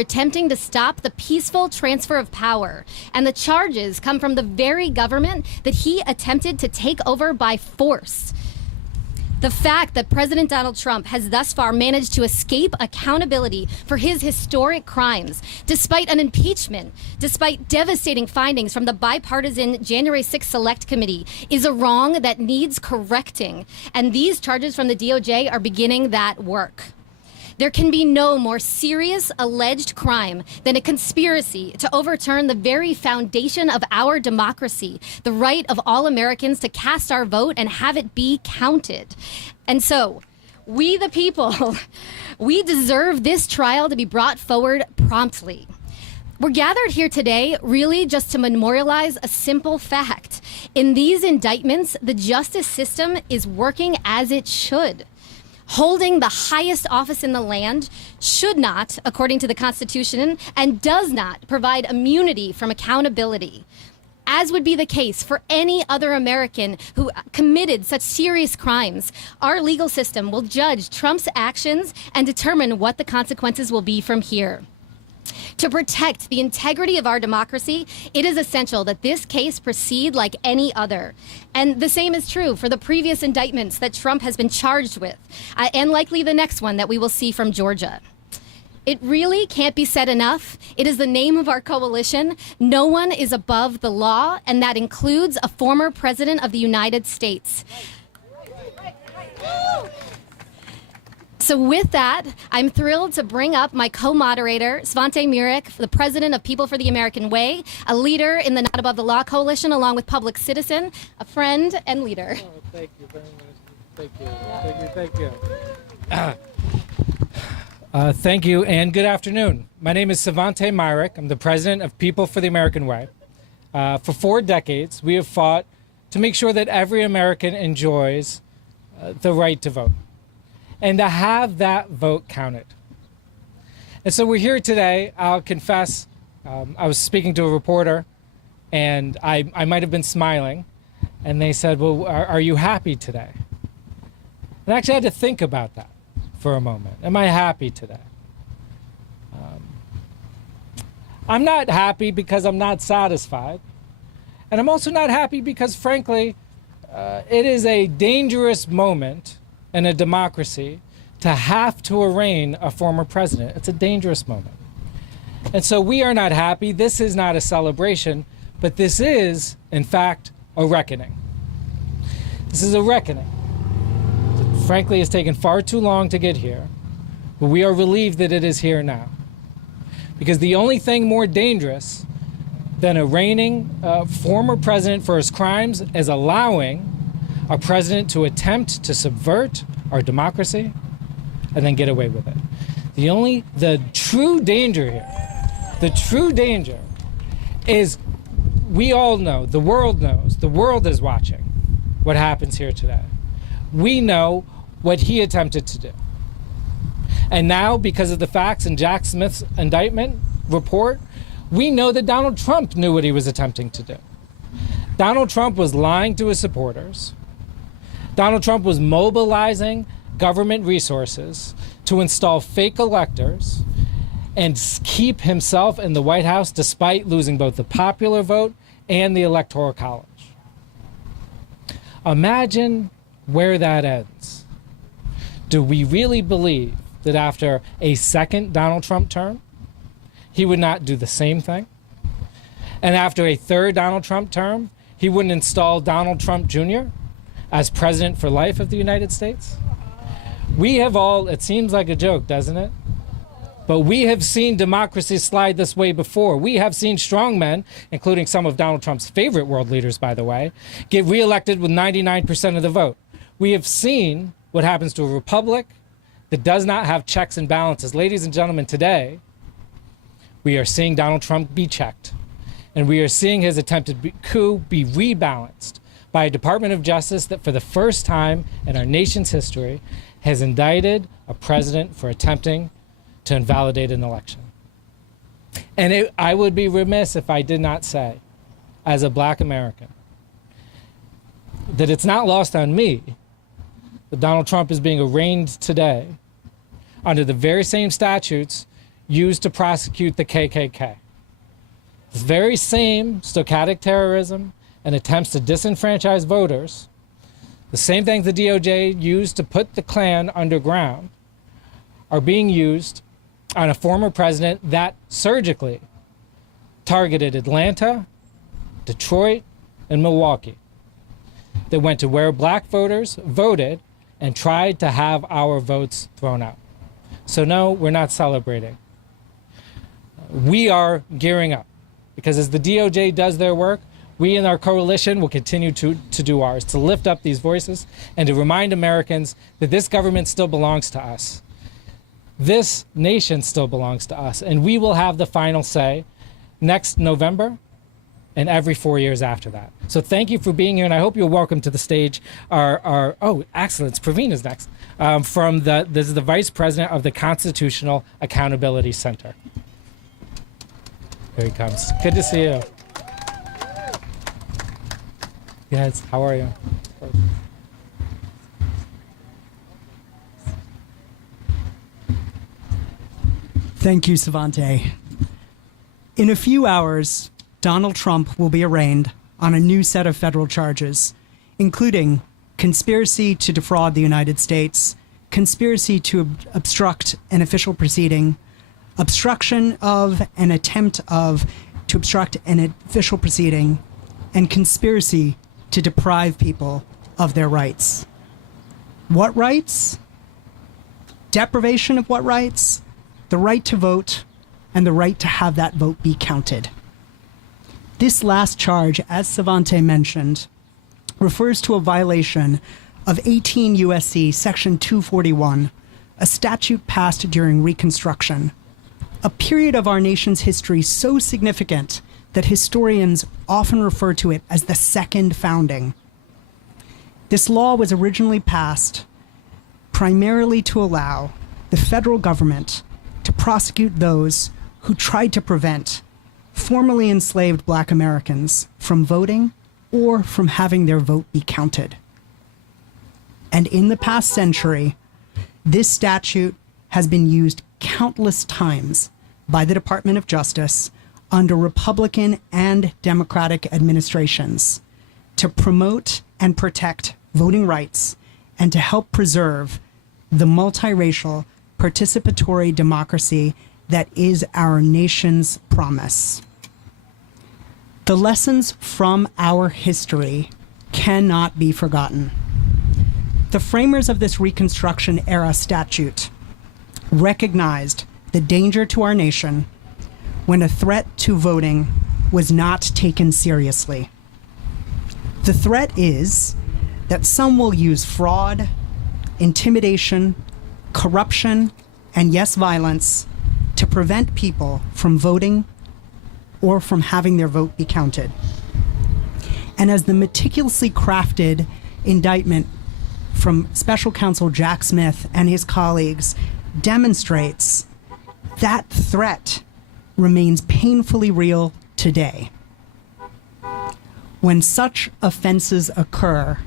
attempting to stop the peaceful transfer of power. And the charges come from the very government that he attempted to take over by force. The fact that President Donald Trump has thus far managed to escape accountability for his historic crimes, despite an impeachment, despite devastating findings from the bipartisan January 6th Select Committee, is a wrong that needs correcting. And these charges from the DOJ are beginning that work. There can be no more serious alleged crime than a conspiracy to overturn the very foundation of our democracy, the right of all Americans to cast our vote and have it be counted. And so, we the people, we deserve this trial to be brought forward promptly. We're gathered here today really just to memorialize a simple fact. In these indictments, the justice system is working as it should. Holding the highest office in the land should not, according to the Constitution, and does not provide immunity from accountability, as would be the case for any other American who committed such serious crimes. Our legal system will judge Trump's actions and determine what the consequences will be from here. To protect the integrity of our democracy, it is essential that this case proceed like any other. And the same is true for the previous indictments that Trump has been charged with, and likely the next one that we will see from Georgia. It really can't be said enough. It is the name of our coalition. No one is above the law, and that includes a former president of the United States. So with that, I'm thrilled to bring up my co-moderator, Svante Murick, the president of People for the American Way, a leader in the Not Above the Law Coalition, along with Public Citizen, a friend and leader. Oh, thank you very much. Thank you. Thank you, and good afternoon. My name is Svante Myrick. I'm the president of People for the American Way. For 4 decades, we have fought to make sure that every American enjoys the right to vote, and to have that vote counted. And so we're here today. I'll confess, I was speaking to a reporter, and I might have been smiling, and they said, well, are you happy today? And I actually had to think about that for a moment. Am I happy today? I'm not happy because I'm not satisfied. And I'm also not happy because, frankly, it is a dangerous moment in a democracy to have to arraign a former president. It's a dangerous moment. And so we are not happy. This is not a celebration, but this is, in fact, a reckoning. This is a reckoning. It, frankly, has taken far too long to get here, but we are relieved that it is here now. Because the only thing more dangerous than arraigning a former president for his crimes is allowing a president to attempt to subvert our democracy and then get away with it. The true danger here, the true danger is we all know, the world knows, the world is watching what happens here today. We know what he attempted to do. And now, because of the facts in Jack Smith's indictment report, we know that Donald Trump knew what he was attempting to do. Donald Trump was lying to his supporters. Donald Trump was mobilizing government resources to install fake electors and keep himself in the White House despite losing both the popular vote and the Electoral College. Imagine where that ends. Do we really believe that after a second Donald Trump term, he would not do the same thing? And after a third Donald Trump term, he wouldn't install Donald Trump Jr. as president for life of the United States? We have all, it seems like a joke, doesn't it? But we have seen democracy slide this way before. We have seen strongmen, including some of Donald Trump's favorite world leaders, by the way, get reelected with 99% of the vote. We have seen what happens to a republic that does not have checks and balances. Ladies and gentlemen, today, we are seeing Donald Trump be checked. And we are seeing his attempted coup be rebalanced by a Department of Justice that for the first time in our nation's history has indicted a president for attempting to invalidate an election. And I would be remiss if I did not say, as a black American, that it's not lost on me that Donald Trump is being arraigned today under the very same statutes used to prosecute the KKK. The very same stochastic terrorism and attempts to disenfranchise voters, the same things the DOJ used to put the Klan underground, are being used on a former president that surgically targeted Atlanta, Detroit, and Milwaukee. They went to where black voters voted and tried to have our votes thrown out. So no, we're not celebrating. We are gearing up because as the DOJ does their work, we in our coalition will continue to do ours, to lift up these voices and to remind Americans that this government still belongs to us. This nation still belongs to us, and we will have the final say next November and every 4 years after that. So thank you for being here, and I hope you're welcome to the stage. Oh, excellent. Praveen is next. This is the Vice President of the Constitutional Accountability Center. Here he comes. Good to see you. Yes, how are you? Thank you, Savante. In a few hours, Donald Trump will be arraigned on a new set of federal charges, including conspiracy to defraud the United States, conspiracy to obstruct an official proceeding, obstruction of an attempt to obstruct an official proceeding, and conspiracy to deprive people of their rights. What rights? Deprivation of what rights? The right to vote and the right to have that vote be counted. This last charge, as Savante mentioned, refers to a violation of 18 U.S.C. Section 241, a statute passed during Reconstruction, a period of our nation's history so significant that historians often refer to it as the Second Founding. This law was originally passed primarily to allow the federal government to prosecute those who tried to prevent formerly enslaved Black Americans from voting or from having their vote be counted. And in the past century, this statute has been used countless times by the Department of Justice under Republican and Democratic administrations to promote and protect voting rights and to help preserve the multiracial participatory democracy that is our nation's promise. The lessons from our history cannot be forgotten. The framers of this Reconstruction era statute recognized the danger to our nation when a threat to voting was not taken seriously. The threat is that some will use fraud, intimidation, corruption, and yes, violence to prevent people from voting or from having their vote be counted. And as the meticulously crafted indictment from Special Counsel Jack Smith and his colleagues demonstrates, that threat remains painfully real today. When such offenses occur,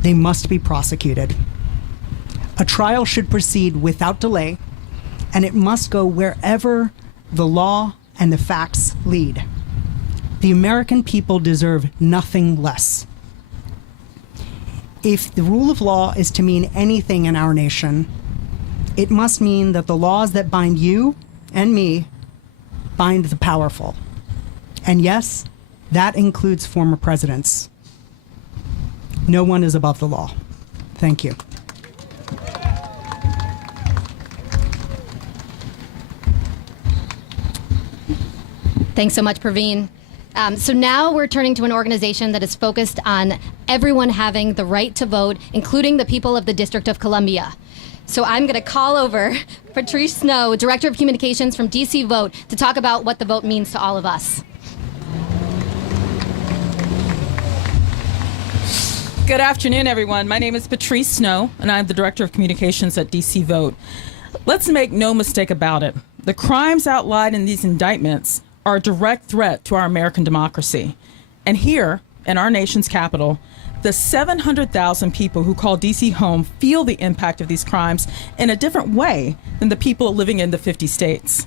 they must be prosecuted. A trial should proceed without delay, and it must go wherever the law and the facts lead. The American people deserve nothing less. If the rule of law is to mean anything in our nation, it must mean that the laws that bind you and me bind the powerful. And yes, that includes former presidents. No one is above the law. Thank you. Thanks so much, Praveen. So now we're turning to an organization that is focused on everyone having the right to vote, including the people of the District of Columbia. So I'm going to call over Patrice Snow, Director of Communications from DC Vote, to talk about what the vote means to all of us. Good afternoon, everyone. My name is Patrice Snow, and I'm the Director of Communications at DC Vote. Let's make no mistake about it. The crimes outlined in these indictments are a direct threat to our American democracy. And here, in our nation's capital, the 700,000 people who call DC home feel the impact of these crimes in a different way than the people living in the 50 states.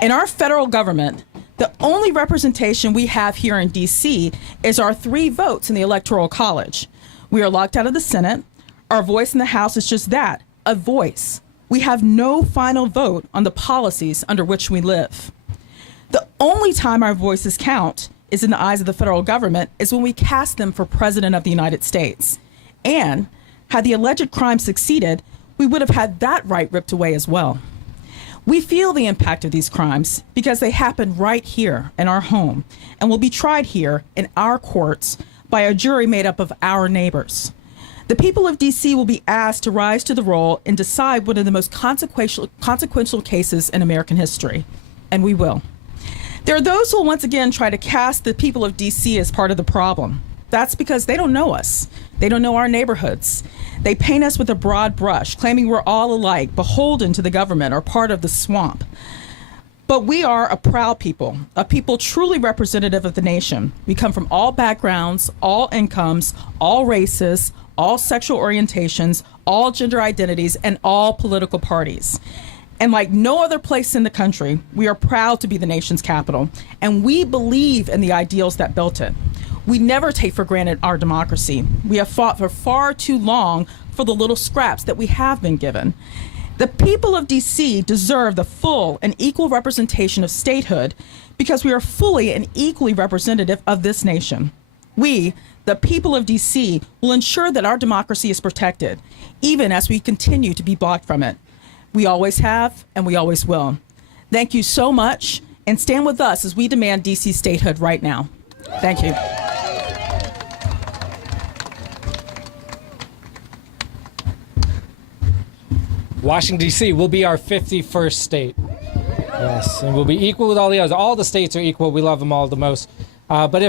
In our federal government, the only representation we have here in D.C. is our 3 votes in the Electoral College. We are locked out of the Senate. Our voice in the House is just that, a voice. We have no final vote on the policies under which we live. The only time our voices count is in the eyes of the federal government is when we cast them for President of the United States. And had the alleged crime succeeded, we would have had that right ripped away as well. We feel the impact of these crimes because they happen right here in our home and will be tried here in our courts by a jury made up of our neighbors. The people of D.C. will be asked to rise to the role and decide one of the most consequential cases in American history, and we will. There are those who will once again try to cast the people of D.C. as part of the problem. That's because they don't know us. They don't know our neighborhoods. They paint us with a broad brush, claiming we're all alike, beholden to the government, or part of the swamp. But we are a proud people, a people truly representative of the nation. We come from all backgrounds, all incomes, all races, all sexual orientations, all gender identities, and all political parties. And like no other place in the country, we are proud to be the nation's capital, and we believe in the ideals that built it. We never take for granted our democracy. We have fought for far too long for the little scraps that we have been given. The people of D.C. deserve the full and equal representation of statehood because we are fully and equally representative of this nation. We, the people of D.C., will ensure that our democracy is protected, even as we continue to be blocked from it. We always have, and we always will. Thank you so much, and stand with us as we demand D.C. statehood right now. Thank you. Washington, D.C. will be our 51st state. Yes, and we'll be equal with all the others. All the states are equal. We love them all the most. But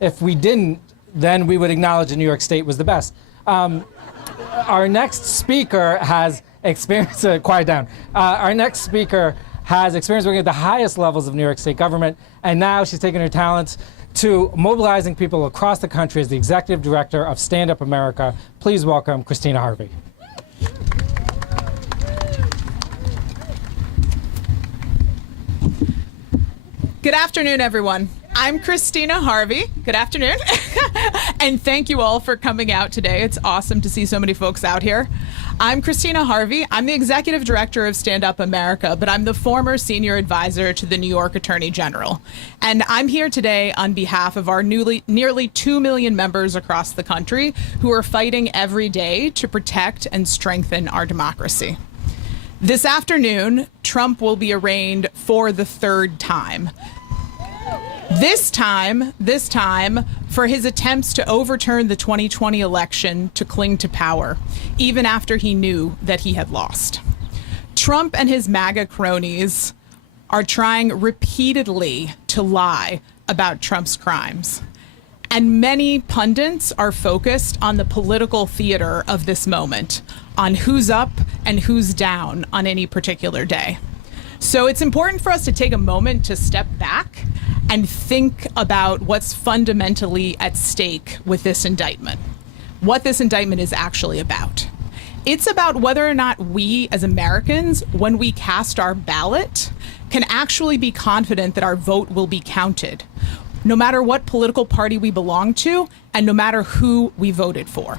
if we didn't, then we would acknowledge that New York State was the best. Our next speaker has experience. Quiet down. Our next speaker has experience working at the highest levels of New York State government, and now she's taking her talents to mobilizing people across the country as the executive director of Stand Up America. Please welcome Christina Harvey. Good afternoon, everyone. I'm Christina Harvey. Good afternoon. And thank you all for coming out today. It's awesome to see so many folks out here. I'm Christina Harvey. I'm the executive director of Stand Up America, but I'm the former senior advisor to the New York Attorney General. And I'm here today on behalf of our nearly 2 million members across the country who are fighting every day to protect and strengthen our democracy. This afternoon, Trump will be arraigned for the 3rd time. This time for his attempts to overturn the 2020 election to cling to power, even after he knew that he had lost. Trump and his MAGA cronies are trying repeatedly to lie about Trump's crimes. And many pundits are focused on the political theater of this moment, on who's up and who's down on any particular day. So it's important for us to take a moment to step back and think about what's fundamentally at stake with this indictment, what this indictment is actually about. It's about whether or not we as Americans, when we cast our ballot, can actually be confident that our vote will be counted, no matter what political party we belong to and no matter who we voted for.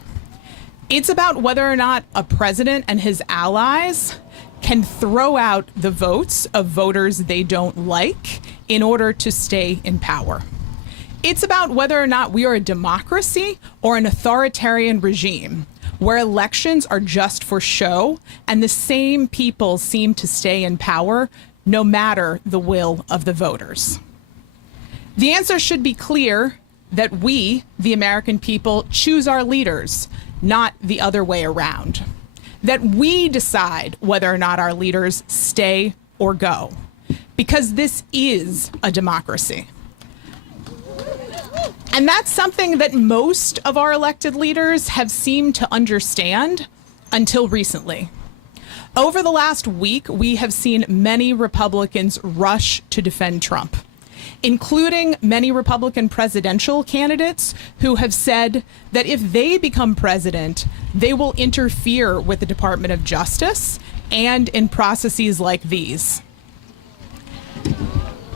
It's about whether or not a president and his allies can throw out the votes of voters they don't like in order to stay in power. It's about whether or not we are a democracy or an authoritarian regime where elections are just for show and the same people seem to stay in power no matter the will of the voters. The answer should be clear that we, the American people, choose our leaders, not the other way around. That we decide whether or not our leaders stay or go, because this is a democracy. And that's something that most of our elected leaders have seemed to understand until recently. Over the last week, we have seen many Republicans rush to defend Trump, including many Republican presidential candidates who have said that if they become president, they will interfere with the Department of Justice and in processes like these.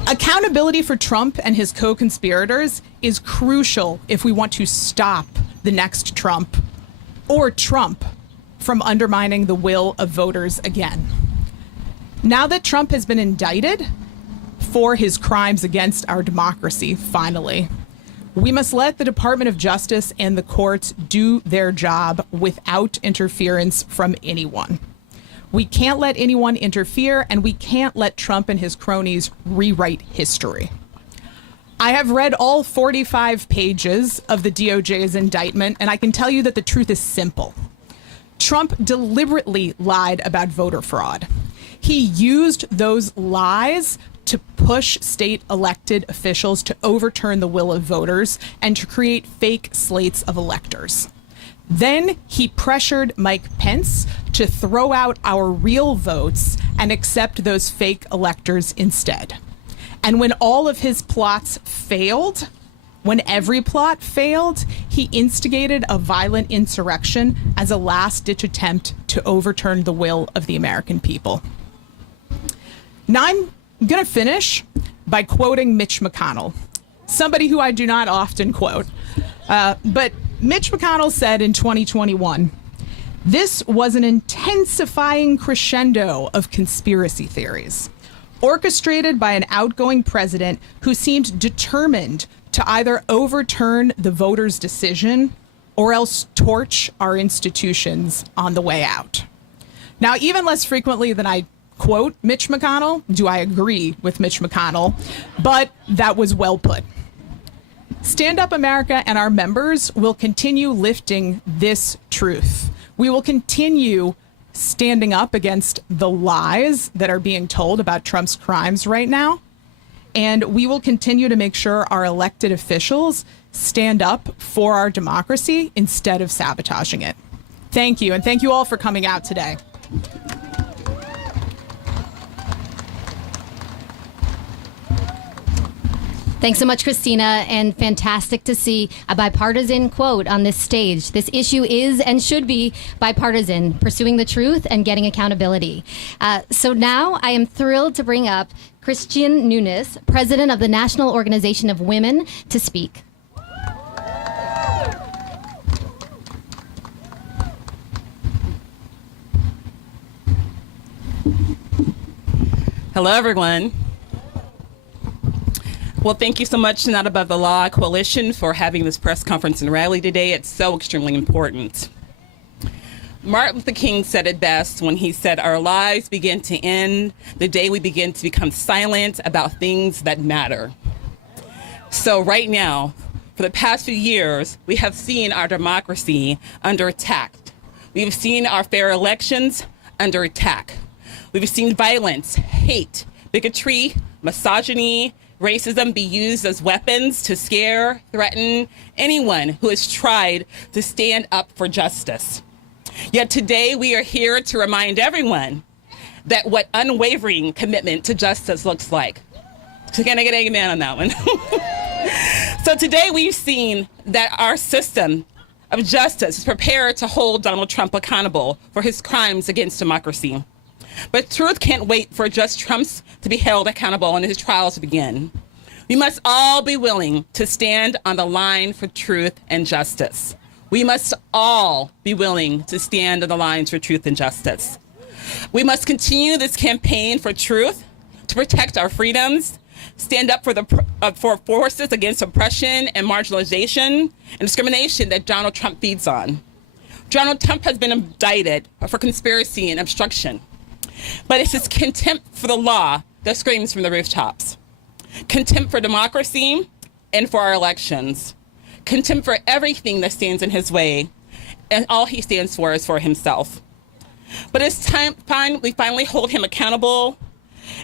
Accountability for Trump and his co-conspirators is crucial if we want to stop the next Trump or Trump from undermining the will of voters again. Now that Trump has been indicted for his crimes against our democracy, finally, we must let the Department of Justice and the courts do their job without interference from anyone. We can't let anyone interfere, and we can't let Trump and his cronies rewrite history. I have read all 45 pages of the DOJ's indictment, and I can tell you that the truth is simple. Trump deliberately lied about voter fraud. He used those lies to push state elected officials to overturn the will of voters and to create fake slates of electors. Then he pressured Mike Pence to throw out our real votes and accept those fake electors instead. And when all of his plots failed, when every plot failed, he instigated a violent insurrection as a last-ditch attempt to overturn the will of the American people. Now I'm going to finish by quoting Mitch McConnell, somebody who I do not often quote. But Mitch McConnell said in 2021, "This was an intensifying crescendo of conspiracy theories, orchestrated by an outgoing president who seemed determined to either overturn the voters' decision or else torch our institutions on the way out." Now, even less frequently than I quote Mitch McConnell do I agree with Mitch McConnell, but that was well put. Stand Up America and our members will continue lifting this truth. We will continue standing up against the lies that are being told about Trump's crimes right now. And we will continue to make sure our elected officials stand up for our democracy instead of sabotaging it. Thank you. And thank you all for coming out today. Thanks so much, Christina, and fantastic to see a bipartisan quote on this stage. This issue is and should be bipartisan, pursuing the truth and getting accountability. So now I am thrilled to bring up Christian Nunes, president of the National Organization of Women, to speak. Hello, everyone. Well, thank you so much to Not Above the Law Coalition for having this press conference and rally today. It's so extremely important. Martin Luther King said it best when he said, "Our lives begin to end the day we begin to become silent about things that matter." So right now, for the past few years, we have seen our democracy under attack. We've seen our fair elections under attack. We've seen violence, hate, bigotry, misogyny, racism be used as weapons to scare, threaten anyone who has tried to stand up for justice. Yet today we are here to remind everyone that what unwavering commitment to justice looks like. So can I get an amen on that one? So today we've seen that our system of justice is prepared to hold Donald Trump accountable for his crimes against democracy. But truth can't wait for just Trump's to be held accountable and his trials to begin. We must all be willing to stand on the line for truth and justice. We must all be willing to stand on the lines for truth and justice. We must continue this campaign for truth, to protect our freedoms, stand up for forces against oppression and marginalization and discrimination that Donald Trump feeds on. Donald Trump has been indicted for conspiracy and obstruction. But it's his contempt for the law that screams from the rooftops. Contempt for democracy and for our elections. Contempt for everything that stands in his way. And all he stands for is for himself. But it's time we finally hold him accountable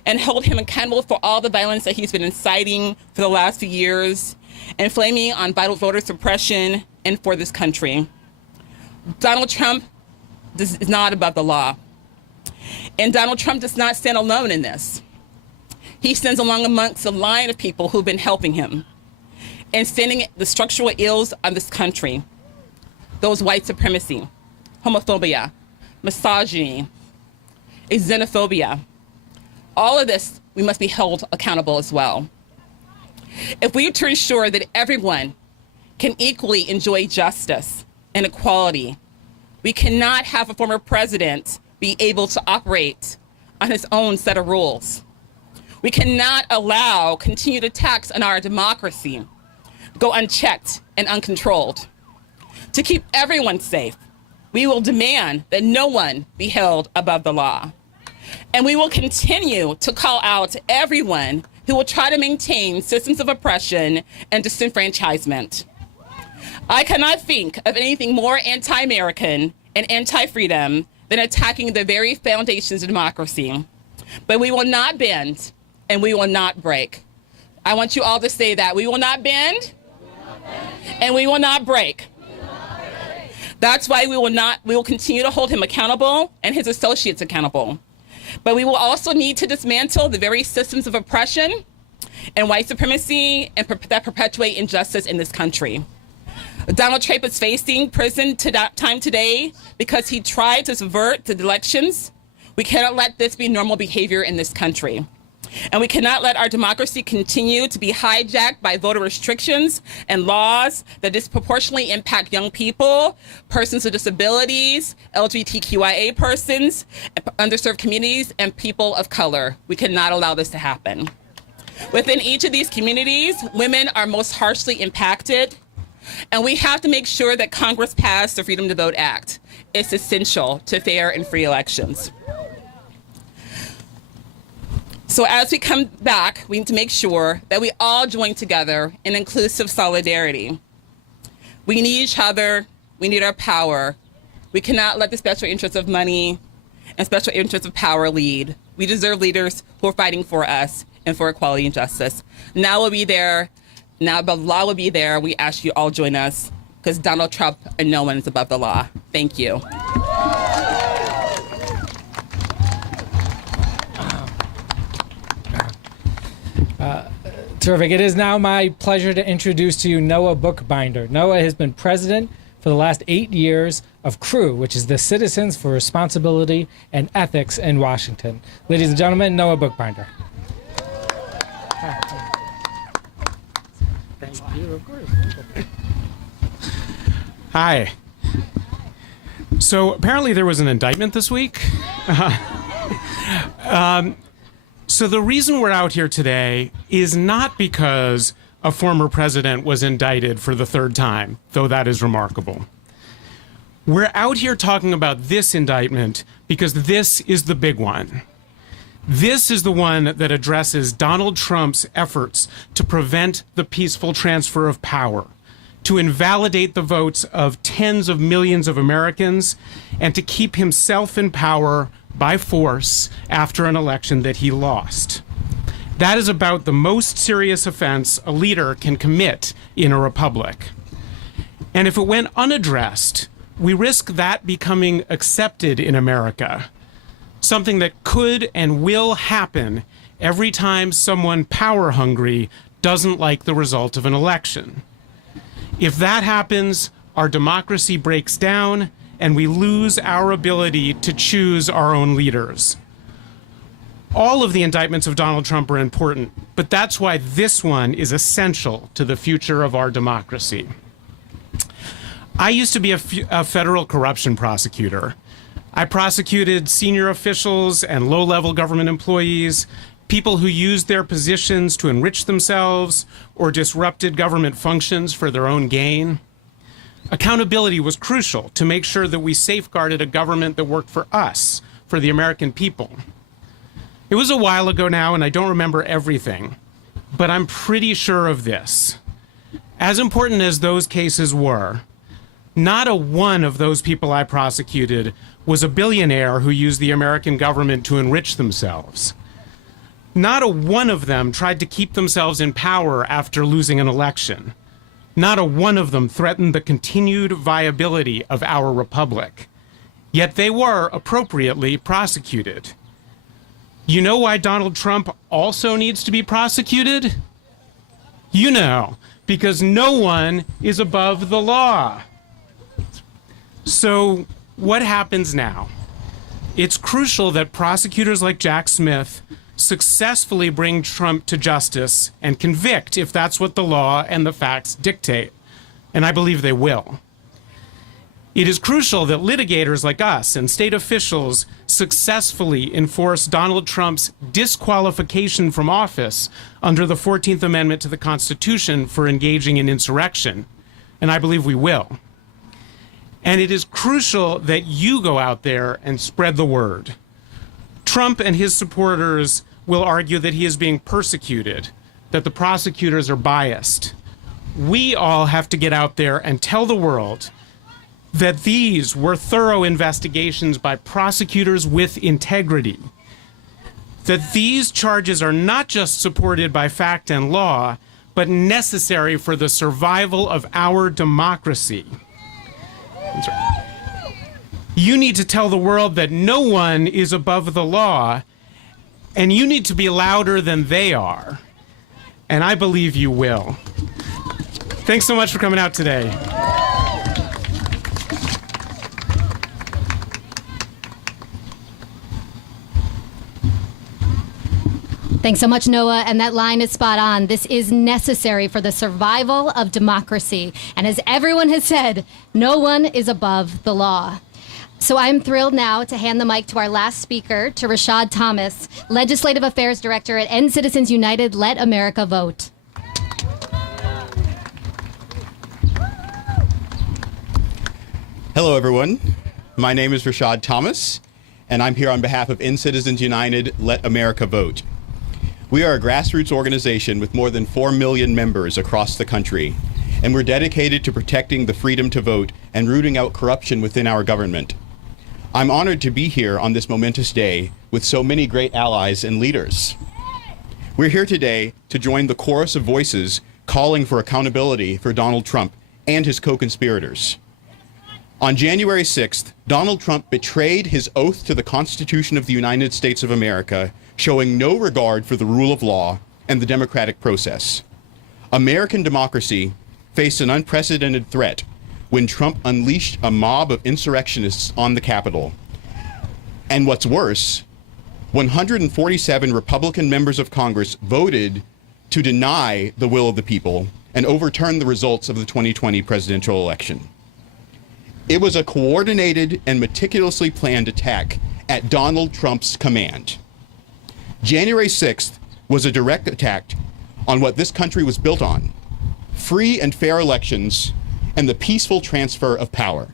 and hold him accountable for all the violence that he's been inciting for the last few years, inflaming on vital voter suppression and for this country. Donald Trump is not above the law. And Donald Trump does not stand alone in this. He stands along amongst a line of people who've been helping him and standing the structural ills of this country. Those white supremacy, homophobia, misogyny, xenophobia, all of this, we must be held accountable as well. If we are to ensure that everyone can equally enjoy justice and equality, we cannot have a former president be able to operate on his own set of rules. We cannot allow continued attacks on our democracy go unchecked and uncontrolled. To keep everyone safe, we will demand that no one be held above the law. And we will continue to call out everyone who will try to maintain systems of oppression and disenfranchisement. I cannot think of anything more anti-American and anti-freedom than attacking the very foundations of democracy. But we will not bend and we will not break. I want you all to say that. We will not bend and we will not break. That's why we will continue to hold him accountable and his associates accountable. But we will also need to dismantle the very systems of oppression and white supremacy and that perpetuate injustice in this country. Donald Trump is facing prison time today because he tried to subvert the elections. We cannot let this be normal behavior in this country. And we cannot let our democracy continue to be hijacked by voter restrictions and laws that disproportionately impact young people, persons with disabilities, LGBTQIA persons, underserved communities, and people of color. We cannot allow this to happen. Within each of these communities, women are most harshly impacted, and we have to make sure that Congress passed the Freedom to Vote Act. It's essential to fair and free elections. So as we come back, we need to make sure that we all join together in inclusive solidarity. We need each other. We need our power. We cannot let the special interests of money and special interests of power lead. We deserve leaders who are fighting for us and for equality and justice. Now we'll be there. Now the law will be there. We ask you all join us because Donald Trump and no one is above the law. Thank you. Terrific. It is now my pleasure to introduce to you Noah Bookbinder. Noah has been president for the last 8 years of CREW, which is the Citizens for Responsibility and Ethics in Washington. Ladies and gentlemen, Noah Bookbinder. Thank you, of course. Hi. So apparently there was an indictment this week. So the reason we're out here today is not because a former president was indicted for the third time, though that is remarkable. We're out here talking about this indictment because this is the big one. This is the one that addresses Donald Trump's efforts to prevent the peaceful transfer of power, to invalidate the votes of tens of millions of Americans, and to keep himself in power by force after an election that he lost. That is about the most serious offense a leader can commit in a republic. And if it went unaddressed, we risk that becoming accepted in America, something that could and will happen every time someone power hungry doesn't like the result of an election. If that happens, our democracy breaks down and we lose our ability to choose our own leaders. All of the indictments of Donald Trump are important, but that's why this one is essential to the future of our democracy. I used to be a federal corruption prosecutor. I prosecuted senior officials and low-level government employees, people who used their positions to enrich themselves or disrupted government functions for their own gain. Accountability was crucial to make sure that we safeguarded a government that worked for us, for the American people. It was a while ago now, and I don't remember everything, but I'm pretty sure of this. As important as those cases were, not a one of those people I prosecuted was a billionaire who used the American government to enrich themselves. Not a one of them tried to keep themselves in power after losing an election. Not a one of them threatened the continued viability of our republic. Yet they were appropriately prosecuted. You know why Donald Trump also needs to be prosecuted? You know, because no one is above the law. So what happens now? It's crucial that prosecutors like Jack Smith successfully bring Trump to justice and convict if that's what the law and the facts dictate. And I believe they will. It is crucial that litigators like us and state officials successfully enforce Donald Trump's disqualification from office under the 14th Amendment to the Constitution for engaging in insurrection. And I believe we will. And it is crucial that you go out there and spread the word. Trump and his supporters will argue that he is being persecuted, that the prosecutors are biased. We all have to get out there and tell the world that these were thorough investigations by prosecutors with integrity, that these charges are not just supported by fact and law, but necessary for the survival of our democracy. That's right. You need to tell the world that no one is above the law, and you need to be louder than they are. And I believe you will. Thanks so much for coming out today. Thanks so much, Noah. And that line is spot on. This is necessary for the survival of democracy. And as everyone has said, no one is above the law. So I'm thrilled now to hand the mic to our last speaker, to Rashad Thomas, Legislative Affairs Director at End Citizens United, Let America Vote. Hello, everyone. My name is Rashad Thomas, and I'm here on behalf of End Citizens United, Let America Vote. We are a grassroots organization with more than 4 million members across the country, and we're dedicated to protecting the freedom to vote and rooting out corruption within our government. I'm honored to be here on this momentous day with so many great allies and leaders. We're here today to join the chorus of voices calling for accountability for Donald Trump and his co-conspirators. On January 6th, Donald Trump betrayed his oath to the Constitution of the United States of America, showing no regard for the rule of law and the democratic process. American democracy faced an unprecedented threat when Trump unleashed a mob of insurrectionists on the Capitol. And what's worse, 147 Republican members of Congress voted to deny the will of the people and overturn the results of the 2020 presidential election. It was a coordinated and meticulously planned attack at Donald Trump's command. January 6th was a direct attack on what this country was built on: free and fair elections and the peaceful transfer of power.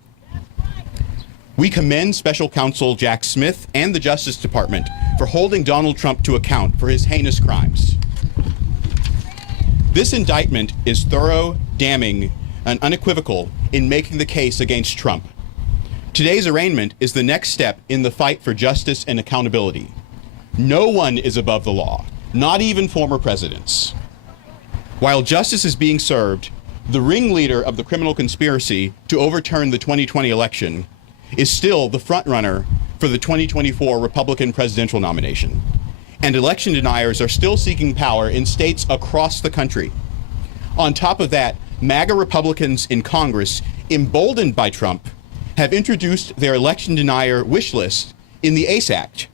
We commend Special Counsel Jack Smith and the Justice Department for holding Donald Trump to account for his heinous crimes. This indictment is thorough, damning, and unequivocal in making the case against Trump. Today's arraignment is the next step in the fight for justice and accountability. No one is above the law, not even former presidents. While justice is being served, the ringleader of the criminal conspiracy to overturn the 2020 election is still the frontrunner for the 2024 Republican presidential nomination. And election deniers are still seeking power in states across the country. On top of that, MAGA Republicans in Congress, emboldened by Trump, have introduced their election denier wish list in the ACE Act,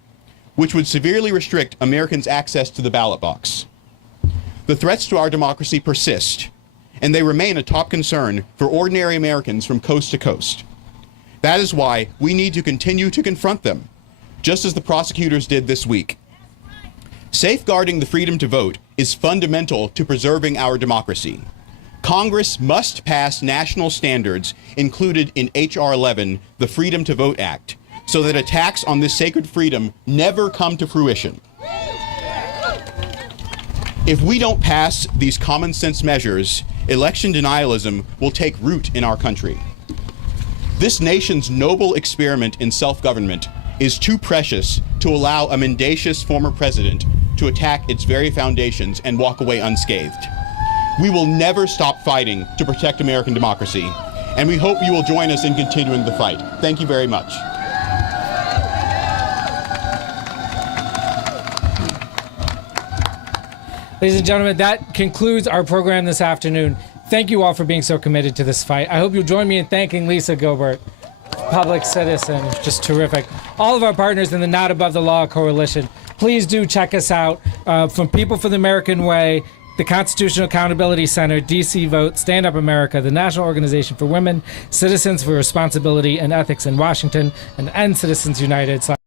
which would severely restrict Americans' access to the ballot box. The threats to our democracy persist, and they remain a top concern for ordinary Americans from coast to coast. That is why we need to continue to confront them, just as the prosecutors did this week. Safeguarding the freedom to vote is fundamental to preserving our democracy. Congress must pass national standards included in H.R. 11, the Freedom to Vote Act, so that attacks on this sacred freedom never come to fruition. If we don't pass these common sense measures, election denialism will take root in our country. This nation's noble experiment in self-government is too precious to allow a mendacious former president to attack its very foundations and walk away unscathed. We will never stop fighting to protect American democracy, and we hope you will join us in continuing the fight. Thank you very much. Ladies and gentlemen, that concludes our program this afternoon. Thank you all for being so committed to this fight. I hope you'll join me in thanking Lisa Gilbert, public citizen, just terrific. All of our partners in the Not Above the Law Coalition, please do check us out. From People for the American Way, the Constitutional Accountability Center, DC Vote, Stand Up America, the National Organization for Women, Citizens for Responsibility and Ethics in Washington, and End Citizens United.